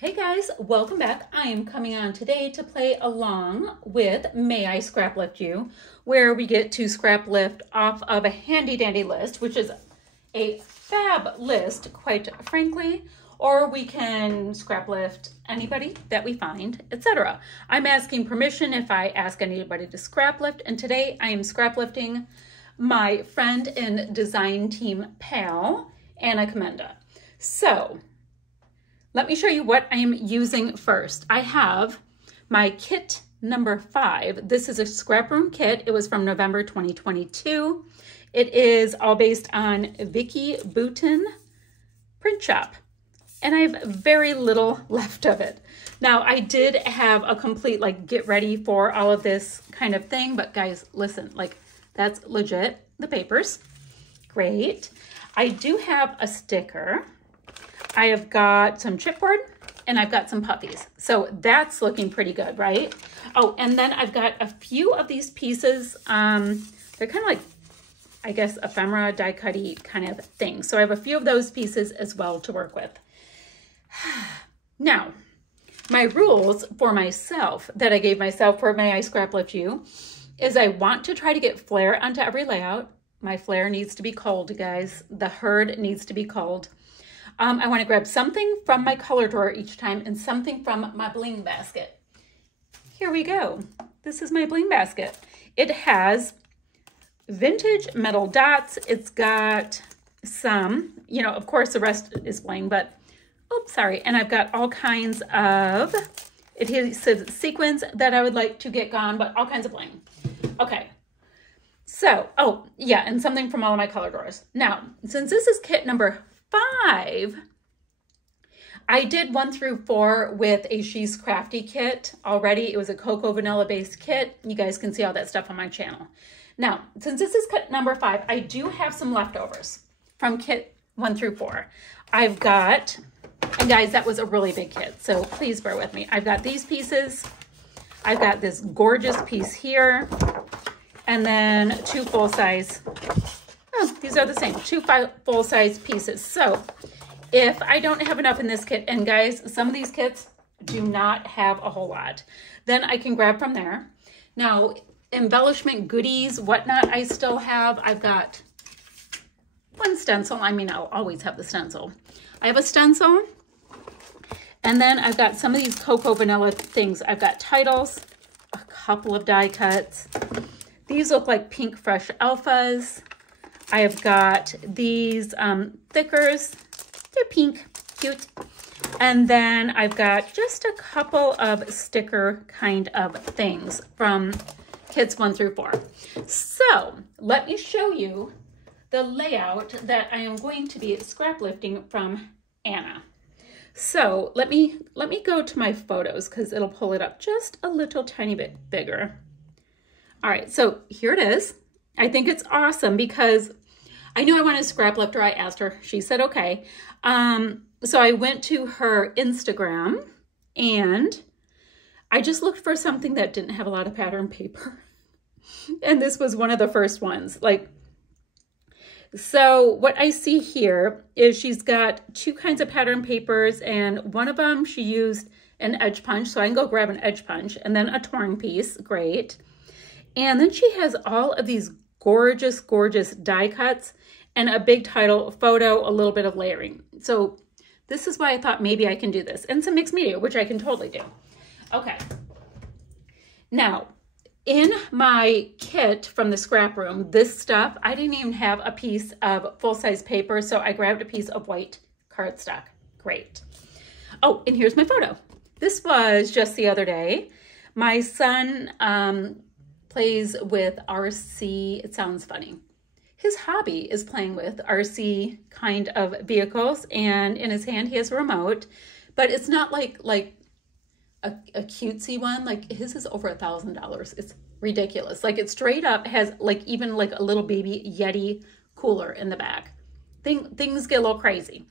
Hey guys, welcome back. I am coming on today to play along with May I Scraplift You, where we get to scrap lift off of a handy dandy list, which is a fab list, quite frankly, or we can scrap lift anybody that we find, etc. I'm asking permission if I ask anybody to scrap lift, and today I am scrap lifting my friend and design team pal, Anna Commenda. So let me show you what I am using first. I have my kit number 5. This is a scrap room kit. It was from November 2022. It is all based on Vicky Boutin print shop. And I have very little left of it. Now, I did have a complete, get ready for all of this kind of thing. But guys, listen, that's legit. The papers. Great. I do have a sticker. I have got some chipboard and I've got some puppies. So that's looking pretty good, right? Oh, and then I've got a few of these pieces. They're kind of like, I guess, ephemera, die cutty kind of thing. So I have a few of those pieces as well to work with. Now, my rules for myself that I gave myself for May I Scraplift You is I want to try to get flair onto every layout. My flair needs to be cold, guys. The herd needs to be cold. I want to grab something from my color drawer each time and something from my bling basket. Here we go. This is my bling basket. It has vintage metal dots. It's got some, of course the rest is bling, but, oops, sorry. And I've got all kinds of adhesive sequins that I would like to get gone, but all kinds of bling. Okay. So, oh, yeah, and something from all of my color drawers. Now, since this is kit number 5, I did 1 through 4 with a She's Crafty kit already. It was a cocoa vanilla based kit. You guys can see all that stuff on my channel. Now, since this is kit number 5, I do have some leftovers from kit 1 through 4. I've got, and guys, that was a really big kit, so please bear with me. I've got these pieces. I've got this gorgeous piece here, and then 2 full-size. Oh, these are the same, 2 full-size pieces. So if I don't have enough in this kit, and guys, some of these kits do not have a whole lot, then I can grab from there. Now, embellishment goodies, whatnot, I still have. I've got 1 stencil. I mean, I'll always have the stencil. I have a stencil, and then I've got some of these cocoa vanilla things. I've got titles, a couple of die cuts. These look like pink fresh alphas. I have got these thickers. They're pink, cute. And then I've got just a couple of sticker kind of things from kits 1 through 4. So let me show you the layout that I am going to be scrap lifting from Anna. So let me go to my photos because it'll pull it up just a little tiny bit bigger. All right, so here it is. I think it's awesome because I knew I wanted a scrap lifter. I asked her. She said, okay. So I went to her Instagram and I just looked for something that didn't have a lot of pattern paper. And this was one of the first ones. So what I see here is she's got 2 kinds of pattern papers, and one of them she used an edge punch. So I can go grab an edge punch, and then a torn piece. Great. And then she has all of these gorgeous, gorgeous die cuts and a big title photo, a little bit of layering. So this is why I thought maybe I can do this, and some mixed media, which I can totally do. Okay. Now, in my kit from the scrap room, this stuff, I didn't even have a piece of full-size paper, so I grabbed a piece of white cardstock. Great. Oh, and here's my photo. This was just the other day. My son plays with RC, it sounds funny. His hobby is playing with RC kind of vehicles, and in his hand he has a remote, but it's not like a cutesy one. His is over $1,000. It's ridiculous. It straight up has even a little baby Yeti cooler in the back. Things get a little crazy.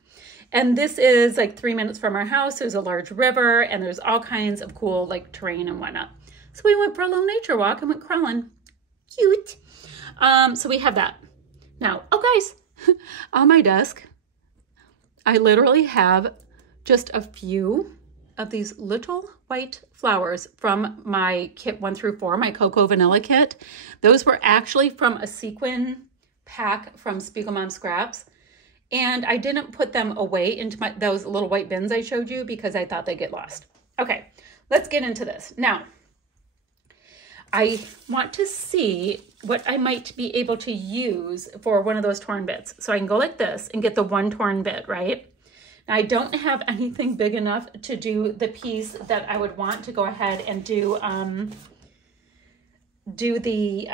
And this is 3 minutes from our house. There's a large river and there's all kinds of cool terrain and whatnot. So we went for a little nature walk and went crawling. Cute. So we have that. Now, oh guys, on my desk, I literally have just a few of these little white flowers from my kit 1 through 4, my Cocoa Vanilla kit. Those were actually from a sequin pack from Spiegelmom Scraps. And I didn't put them away into those little white bins I showed you because I thought they'd get lost. Okay, let's get into this. Now, I want to see what I might be able to use for one of those torn bits. So I can go like this and get the one torn bit, right? Now, I don't have anything big enough to do the piece that I would want to go ahead and do the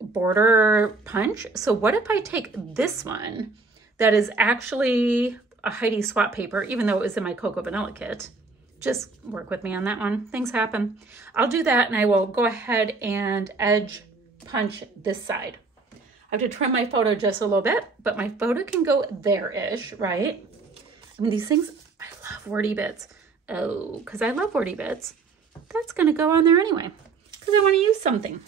border punch. So what if I take this one that is actually a Heidi swap paper, even though it was in my Cocoa Vanilla kit? Just work with me on that one. Things happen. I'll do that, and I will go ahead and edge punch this side. I have to trim my photo just a little bit, but my photo can go there-ish, right? I mean, these things, I love wordy bits. Oh, because I love wordy bits. That's going to go on there anyway, because I want to use something.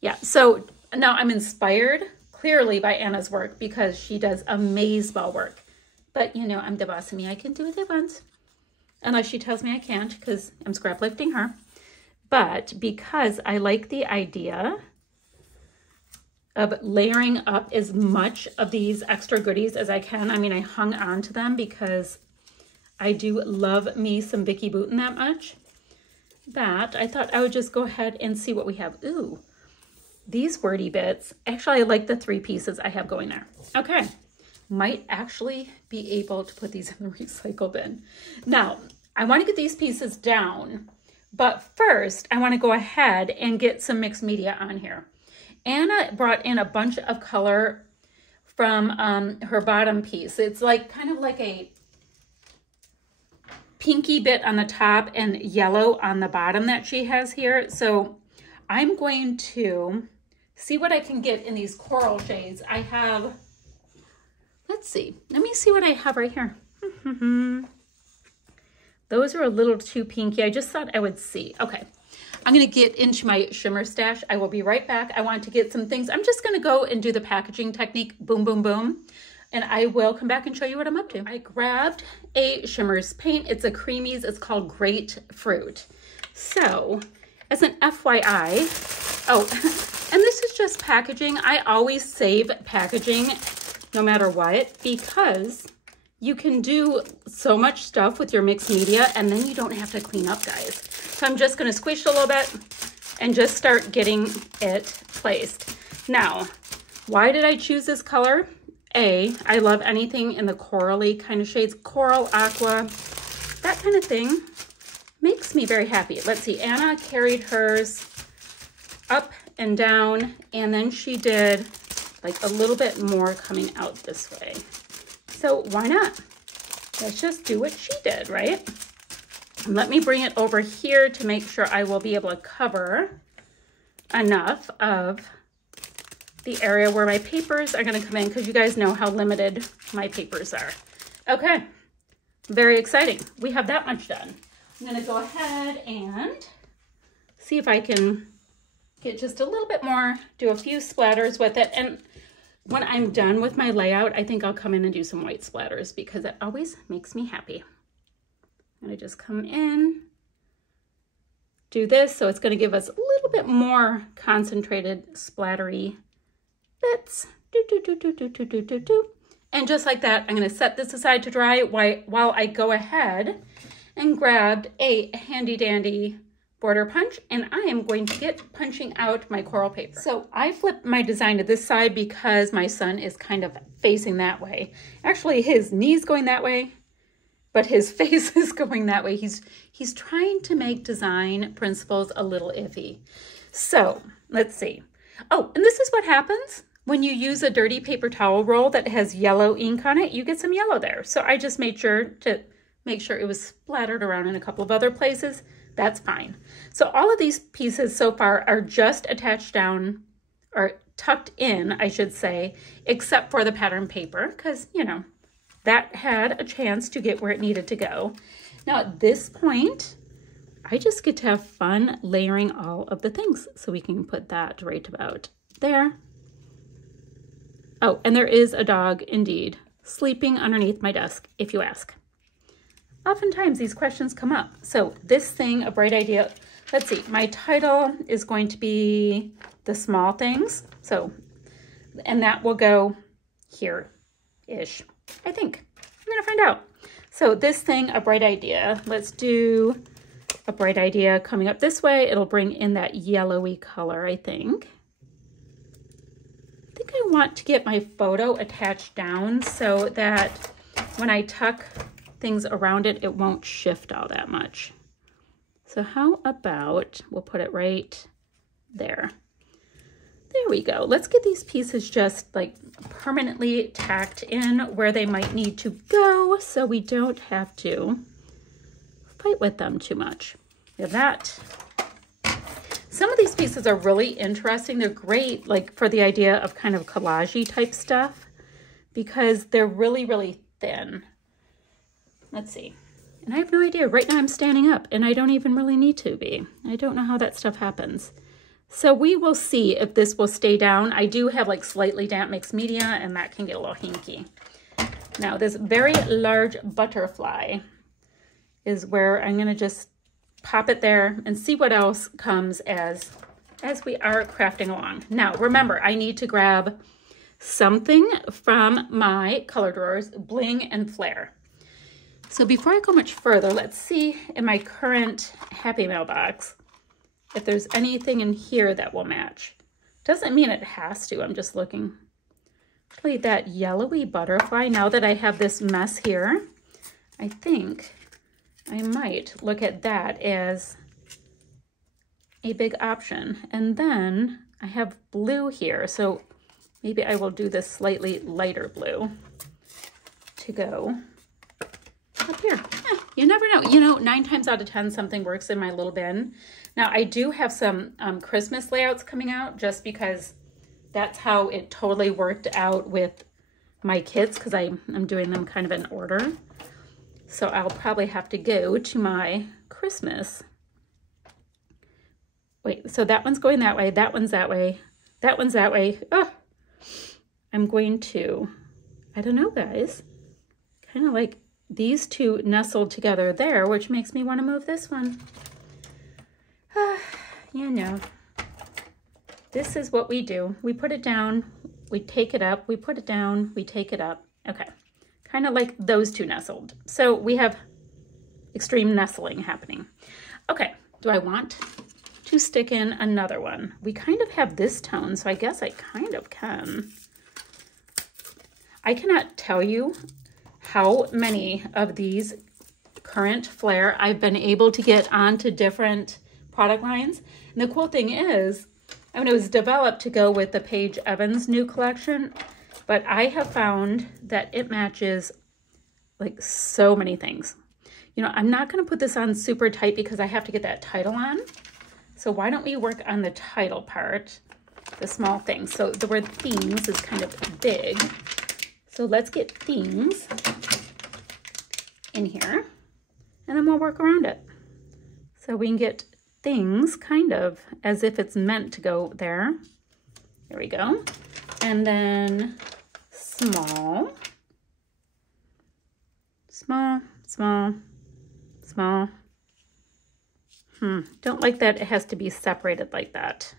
Yeah, so now I'm inspired clearly by Anna's work because she does amazing work. But, you know, I'm the boss of me. I can do what I want. Unless she tells me I can't, because I'm scrap lifting her. But because I like the idea of layering up as much of these extra goodies as I can. I mean, I hung on to them because I do love me some Vicky Boutin that much. That I thought I would just go ahead and see what we have. Ooh, these wordy bits. Actually, I like the 3 pieces I have going there. Okay. Might actually be able to put these in the recycle bin. Now, I want to get these pieces down, but first I want to go ahead and get some mixed media on here. Anna brought in a bunch of color from her bottom piece. It's like kind of like a pinky bit on the top and yellow on the bottom that she has here. So I'm going to see what I can get in these coral shades. I have... Let's see. Let me see what I have right here. Those are a little too pinky. I just thought I would see. Okay. I'm going to get into my shimmer stash. I will be right back. I want to get some things. I'm just going to go and do the packaging technique. Boom, boom, boom. And I will come back and show you what I'm up to. I grabbed a shimmers paint. It's a Creamies. It's called Grapefruit. So as an FYI, oh, and this is just packaging. I always save packaging no matter what, because you can do so much stuff with your mixed media and then you don't have to clean up, guys. So I'm just gonna squish a little bit and just start getting it placed. Now, why did I choose this color? I love anything in the corally kind of shades, coral, aqua, that kind of thing makes me very happy. Let's see, Anna carried hers up and down, and then she did like a little bit more coming out this way. So why not? Let's just do what she did, right? And let me bring it over here to make sure I will be able to cover enough of the area where my papers are gonna come in, because you guys know how limited my papers are. Okay, very exciting. We have that much done. I'm gonna go ahead and see if I can get just a little bit more, do a few splatters with it. And when I'm done with my layout, I think I'll come in and do some white splatters because it always makes me happy. I'm gonna just come in, do this. So it's gonna give us a little bit more concentrated splattery bits. Do, do, do, do, do, do, do, do, do. And just like that, I'm gonna set this aside to dry while I go ahead and grab a handy dandy border punch, and I am going to get punching out my coral paper. So I flipped my design to this side because my son is kind of facing that way. Actually, his knee's going that way, but his face is going that way. He's trying to make design principles a little iffy. So let's see. Oh, and this is what happens when you use a dirty paper towel roll that has yellow ink on it. You get some yellow there. So I just made sure to make sure it was splattered around in a couple of other places. That's fine. So all of these pieces so far are just attached down, or tucked in, I should say, except for the pattern paper, because, you know, that had a chance to get where it needed to go. Now at this point, I just get to have fun layering all of the things. So we can put that right about there. Oh, and there is a dog indeed sleeping underneath my desk, if you ask. oftentimes these questions come up. So this thing, a bright idea. Let's see, my title is going to be the small things. So, and that will go here-ish, I think. I'm gonna find out. So this thing, a bright idea. Let's do a bright idea coming up this way. It'll bring in that yellowy color, I think. I think I want to get my photo attached down so that when I tuck things around it, it won't shift all that much. So how about, we'll put it right there. There we go. Let's get these pieces just like permanently tacked in where they might need to go so we don't have to fight with them too much. We have that. Some of these pieces are really interesting. They're great like for the idea of kind of collage-y type stuff because they're really, really thin. Let's see. And I have no idea. Right now I'm standing up and I don't even really need to be. I don't know how that stuff happens. So we will see if this will stay down. I do have like slightly damp mixed media and that can get a little hinky. Now this very large butterfly is where I'm gonna just pop it there and see what else comes as we are crafting along. Now remember, I need to grab something from my color drawers, Bling and Flare. So before I go much further, let's see in my current Happy Mail box if there's anything in here that will match. Doesn't mean it has to, I'm just looking. Actually, that yellowy butterfly, now that I have this mess here, I think I might look at that as a big option. And then I have blue here, so maybe I will do this slightly lighter blue to go up here. You never know. You know, 9 times out of 10, something works in my little bin. Now, I do have some Christmas layouts coming out just because that's how it totally worked out with my kits because I'm doing them kind of in order. So I'll probably have to go to my Christmas. Wait, so that one's going that way. That one's that way. That one's that way. Oh, I'm going to, I don't know, guys, kind of like these two nestled together there, which makes me want to move this one. You know, this is what we do. We put it down, we take it up, we put it down, we take it up. Okay, kind of like those two nestled. So we have extreme nestling happening. Okay, do I want to stick in another one? We kind of have this tone, so I guess I kind of can. I cannot tell you how many of these current Flare I've been able to get onto different product lines. And the cool thing is, I mean, it was developed to go with the Paige Evans new collection, but I have found that it matches like so many things. You know, I'm not going to put this on super tight because I have to get that title on. So why don't we work on the title part, the small things. So the word themes is kind of big. So let's get themes in here and then we'll work around it. So we can get things kind of as if it's meant to go there. There we go. And then small, small, small, small. Don't like that it has to be separated like that.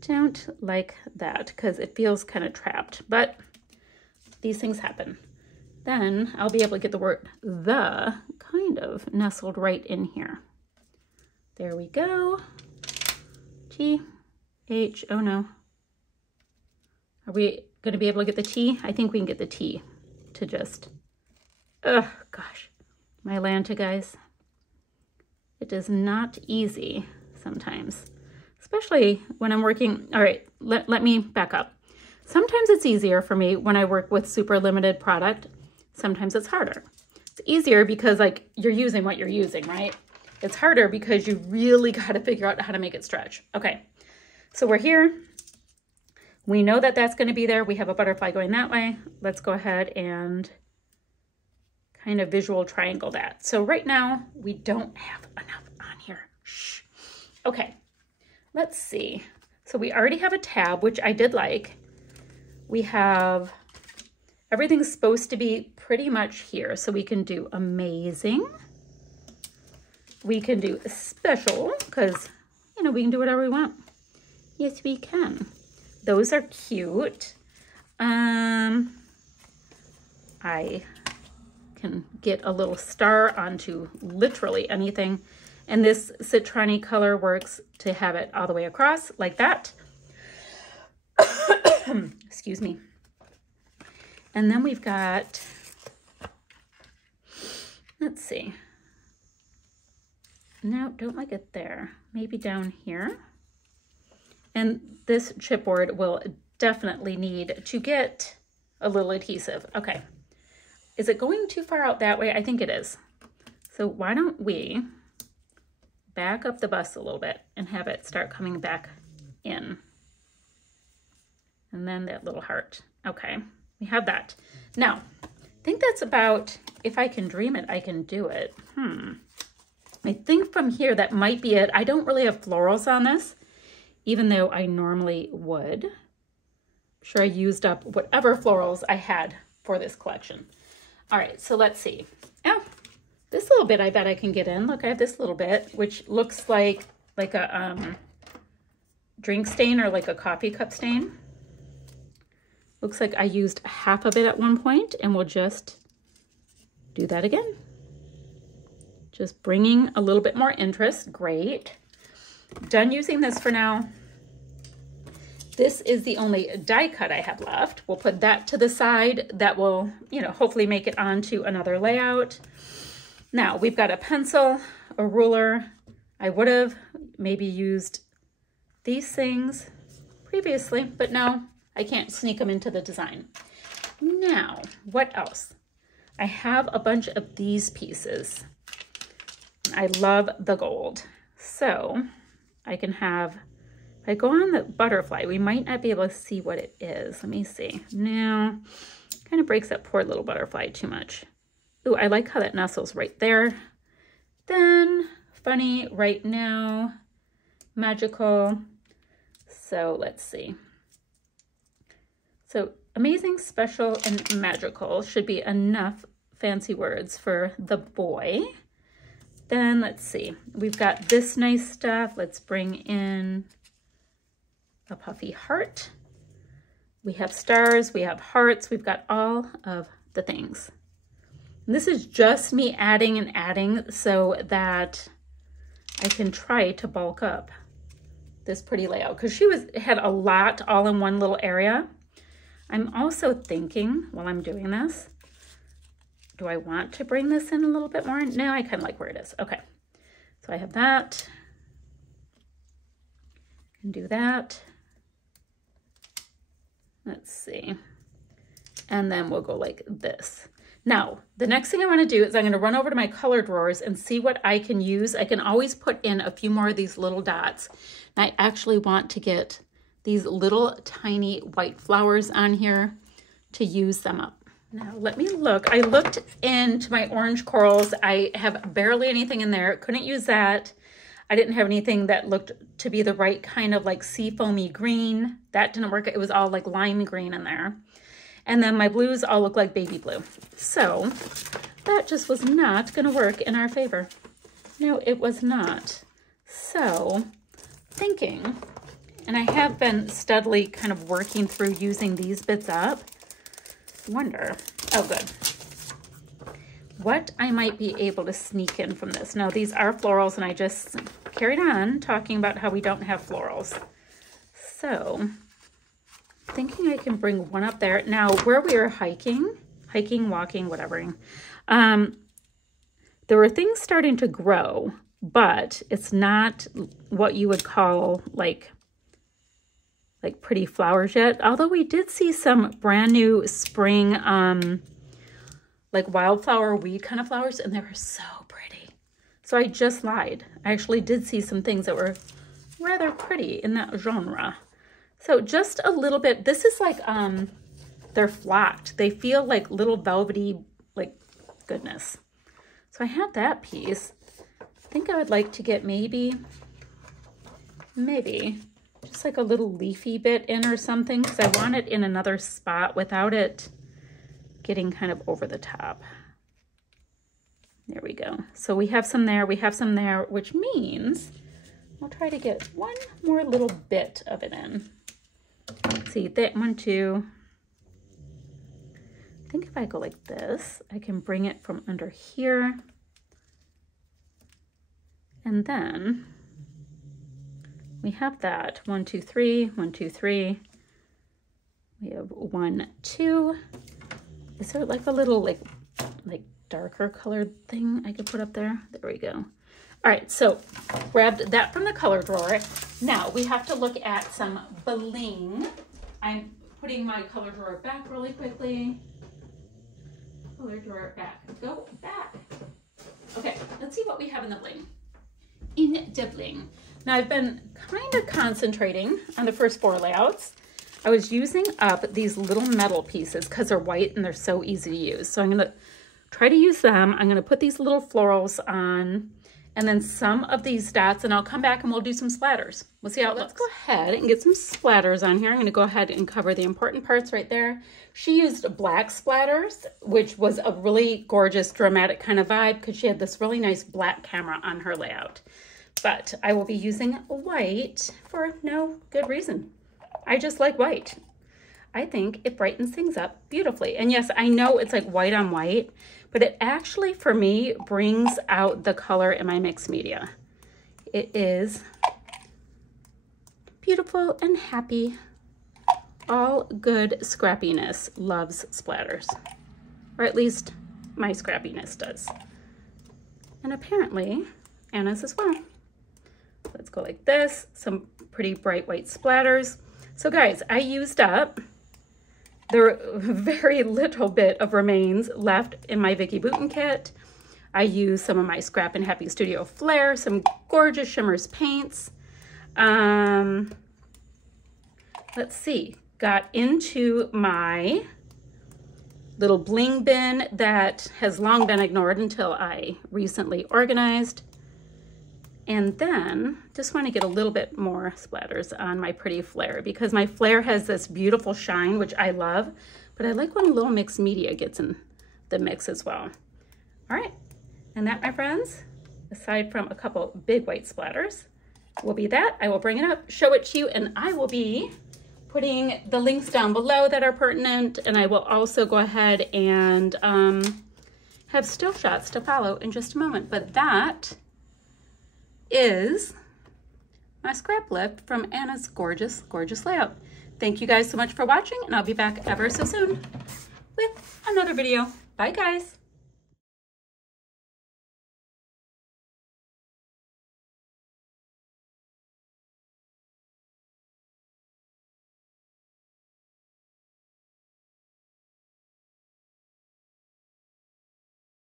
Don't like that because it feels kind of trapped, but these things happen. Then I'll be able to get the word the kind of nestled right in here. There we go. T, H, oh no. Are we going to be able to get the T? I think we can get the T to just, oh gosh, my Atlanta guys. It is not easy sometimes, especially when I'm working. All right, let me back up. Sometimes it's easier for me when I work with super limited product. Sometimes it's harder. It's easier because like you're using what you're using, right? It's harder because you really got to figure out how to make it stretch. Okay, so we're here. We know that that's going to be there. We have a butterfly going that way. Let's go ahead and kind of visual triangle that. So right now we don't have enough on here. Shh. Okay, let's see. So we already have a tab, which I did like. We have Everything's supposed to be pretty much here. So we can do amazing. We can do special because, you know, we can do whatever we want. Yes, we can. Those are cute. I can get a little star onto literally anything. And this citrony color works to have it all the way across like that. Excuse me. And then we've got, let's see. No, don't like it there. Maybe down here. And this chipboard will definitely need to get a little adhesive. Okay. Is it going too far out that way? I think it is. So why don't we back up the bust a little bit and have it start coming back in. And then that little heart. Okay, we have that. Now, I think that's about, if I can dream it, I can do it. I think from here, that might be it. I don't really have florals on this, even though I normally would. I'm sure I used up whatever florals I had for this collection. All right, so let's see. Oh, this little bit I bet I can get in. Look, I have this little bit, which looks like a drink stain or like a coffee cup stain. Looks like I used half of it at one point, and we'll just do that again. Just bringing a little bit more interest. Great. Done using this for now. This is the only die cut I have left. We'll put that to the side. That will, you know, hopefully make it onto another layout. Now we've got a pencil, a ruler. I would have maybe used these things previously, but no, I can't sneak them into the design. Now, what else? I have a bunch of these pieces. I love the gold. So I can have, if I go on the butterfly, we might not be able to see what it is. Let me see. No, kind of breaks that poor little butterfly too much. Ooh, I like how that nestles right there. Then funny right now, magical. So let's see. So amazing, special, and magical should be enough fancy words for the boy. Then let's see, we've got this nice stuff. Let's bring in a puffy heart. We have stars, we have hearts, we've got all of the things. And this is just me adding and adding so that I can try to bulk up this pretty layout because she had a lot all in one little area. I'm also thinking while I'm doing this, do I want to bring this in a little bit more? No, I kind of like where it is. Okay, so I have that. And do that. Let's see. And then we'll go like this. Now, the next thing I want to do is I'm going to run over to my color drawers and see what I can use. I can always put in a few more of these little dots. And I actually want to get these little tiny white flowers on here to use them up. Now, let me look. I looked into my orange corals. I have barely anything in there. Couldn't use that. I didn't have anything that looked to be the right kind of like sea foamy green. That didn't work. It was all like lime green in there. And then my blues all look like baby blue. So that just was not going to work in our favor. No, it was not. So thinking, and I have been steadily kind of working through using these bits up. Wonder, oh good, what I might be able to sneak in from this. Now these are florals and I just carried on talking about how we don't have florals. So thinking I can bring one up there. Now where we are hiking, walking, whatever, there were things starting to grow, but it's not what you would call like pretty flowers yet. Although we did see some brand new spring, like wildflower weed kind of flowers, and they were so pretty. So I just lied. I actually did see some things that were rather pretty in that genre. So just a little bit, this is like, they're flocked. They feel like little velvety, like goodness. So I have that piece. I think I would like to get maybe just like a little leafy bit in or something because I want it in another spot without it getting kind of over the top. There we go. So we have some there, which means we'll try to get one more little bit of it in. Let's see, that one too. I think if I go like this, I can bring it from under here. And then we have that 1, 2, 3, 1, 2, 3. We have 1, 2. Is there like a little like darker colored thing I could put up there? There we go. All right, so grabbed that from the color drawer. Now we have to look at some bling. I'm putting my color drawer back really quickly. Color drawer back, go back. Okay, let's see what we have in the bling. In the bling. Now I've been kind of concentrating on the first 4 layouts. I was using up these little metal pieces because they're white and they're so easy to use. So I'm gonna try to use them. I'm gonna put these little florals on and then some of these dots, and I'll come back and we'll do some splatters. We'll see how it looks. Let's go ahead and get some splatters on here. I'm gonna go ahead and cover the important parts right there. She used black splatters, which was a really gorgeous, dramatic kind of vibe because she had this really nice black camera on her layout. But I will be using white for no good reason. I just like white. I think it brightens things up beautifully. And yes, I know it's like white on white, but it actually, for me, brings out the color in my mixed media. It is beautiful and happy. All good scrappiness loves splatters, or at least my scrappiness does. And apparently Anna's as well. Let's go like this, some pretty bright white splatters. So guys, I used up the very little bit of remains left in my Vicky Bouton kit. I used some of my Scrap and Happy Studio Flair, some gorgeous Shimmers paints. Let's see, got into my little bling bin that has long been ignored until I recently organized. And then just want to get a little bit more splatters on my pretty Flair because my Flair has this beautiful shine, which I love, but I like when a little mixed media gets in the mix as well. All right, and that, my friends, aside from a couple big white splatters, will be that. I will bring it up, show it to you, and I will be putting the links down below that are pertinent, and I will also go ahead and have still shots to follow in just a moment. But that is my scrap lift from Anna's gorgeous, gorgeous layout. Thank you guys so much for watching, and I'll be back ever so soon with another video. Bye, guys.